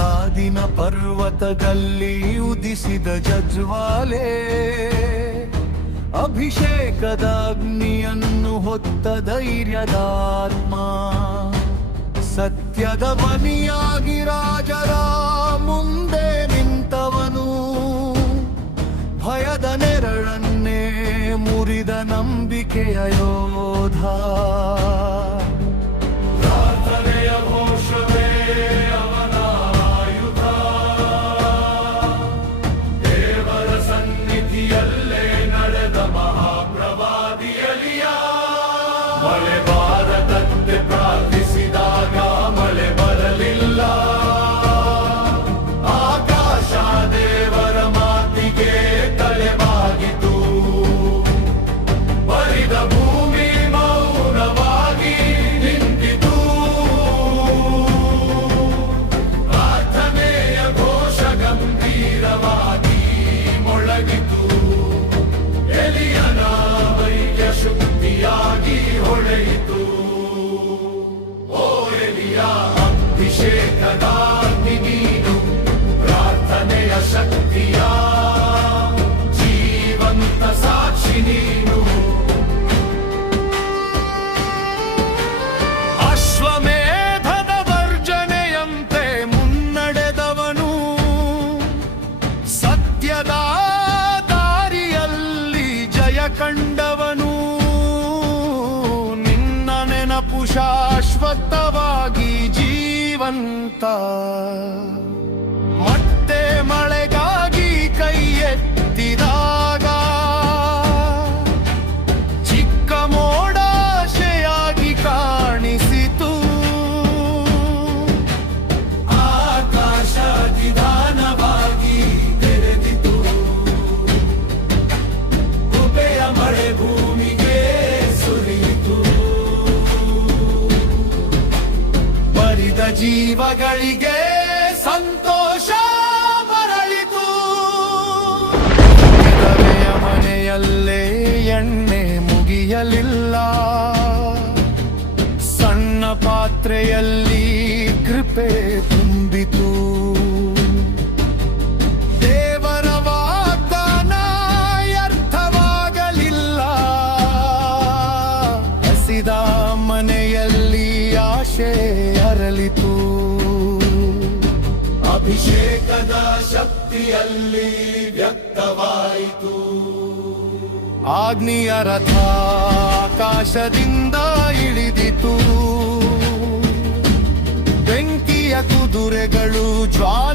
ಗಿಲಾದಿನ ಪರ್ವತದಲ್ಲಿ ಉದಿಸಿದ ಜಜ್ವಾಲೆ, ಅಭಿಷೇಕದ ಅಗ್ನಿಯನ್ನು ಹೊತ್ತ ಧೈರ್ಯದಾತ್ಮ, ಸತ್ಯದ ಬನಿಯಾಗಿ ರಾಜರ ಮುಂದೆ ನಿಂತವನು, ಭಯದ ನೆರಳನ್ನೇ ಮುರಿದ ನಂಬಿಕೆಯ ಯೋಧ. ಪ್ರಾರ್ಥನೆಯ ಘೋಷವೇ ಅವನ ಆಯುಧ, ದೇವರ ಸನ್ನಿಧಿಯಲ್ಲೇ ನಡೆದ ಮಹಾಪ್ರವಾದಿ ಎಲಿಯಾ. ಮಳೆ ಬಾರದಂತೆ ಪ್ರಾರ್ಥಿಸಿದಾಗ ಮಳೆ ಬರಲಿಲ್ಲ, ಆಕಾಶ ದೇವರ ಮಾತಿಗೆ ತಲೆಬಾಗಿತು, ಬರಿದ ಭೂಮಿ ಮೌನವಾಗಿ ನಿಂತಿತು. ಪ್ರಾರ್ಥನೆಯ ಘೋಷ ಗಂಭೀರವಾಗಿ ಮೊಳಗಿತು, ಎಲಿಯನ ವೈರ್ಯ ಶಕ್ತಿಯಾಗಿ ಹೊಳೆಯಿತು. ಓ ಎಲಿಯ, ಅಭಿಷೇಕದ ನೀನು, ಪ್ರಾರ್ಥನೆಯ ಶಕ್ತಿಯ ಜೀವಂತ ಸಾಕ್ಷಿ ನೀನು. ಅಶ್ವಮೇಧದ ವರ್ಜನೆಯಂತೆ ಮುನ್ನಡೆದವನು, ಸತ್ಯದ ದಾರಿಯಲ್ಲಿ ಜಯ ಕಂಡವನು, ನಿನ್ನ ನೆನಪು ಶಾಶ್ವತವಾಗಿ ಜೀವಂತ. ಮತ್ತೆ ಮಳೆಗಾಗಿ ಕೈ ಎತ್ತಿದಾಗ ಚಿಕ್ಕ ಮೋಡಾಶೆಯಾಗಿ ಕಾಣಿಸಿತು, ಆಕಾಶ ನಿಧಾನವಾಗಿ ತೆರೆದಿತು, ಕೃಪೆಯ ಮಳೆ ಭೂಮಿಗೆ ಸುರಿಯಿತು. ಬರಿದ ಜೀವಗಳಿಗೆ ಸಂತೋಷ ಮರಳಿತು, ವಿಧವೆಯ ಮನೆಯಲ್ಲೇ ಎಣ್ಣೆ ಮುಗಿಯಲಿಲ್ಲ, ಸಣ್ಣ ಪಾತ್ರೆಯಲ್ಲಿ ಕೃಪೆ ತುಂಬಿತು. ದೇವರ ವಾಗ್ದಾನ ಅರ್ಥವಾಗಲಿಲ್ಲ, ಹಸಿದ ಮನೆಯಲ್ಲಿ ಆಶೆ ಅರಳಿತು. ಅಭಿಷೇಕದ ಶಕ್ತಿಯಲ್ಲಿ ವ್ಯಕ್ತವಾಯಿತು, ಅಗ್ನಿಯ ರಥ ಆಕಾಶದಿಂದ ಇಳಿದಿತು, ಬೆಂಕಿಯ ಕುದುರೆಗಳು ಜ್ವಾಲೆ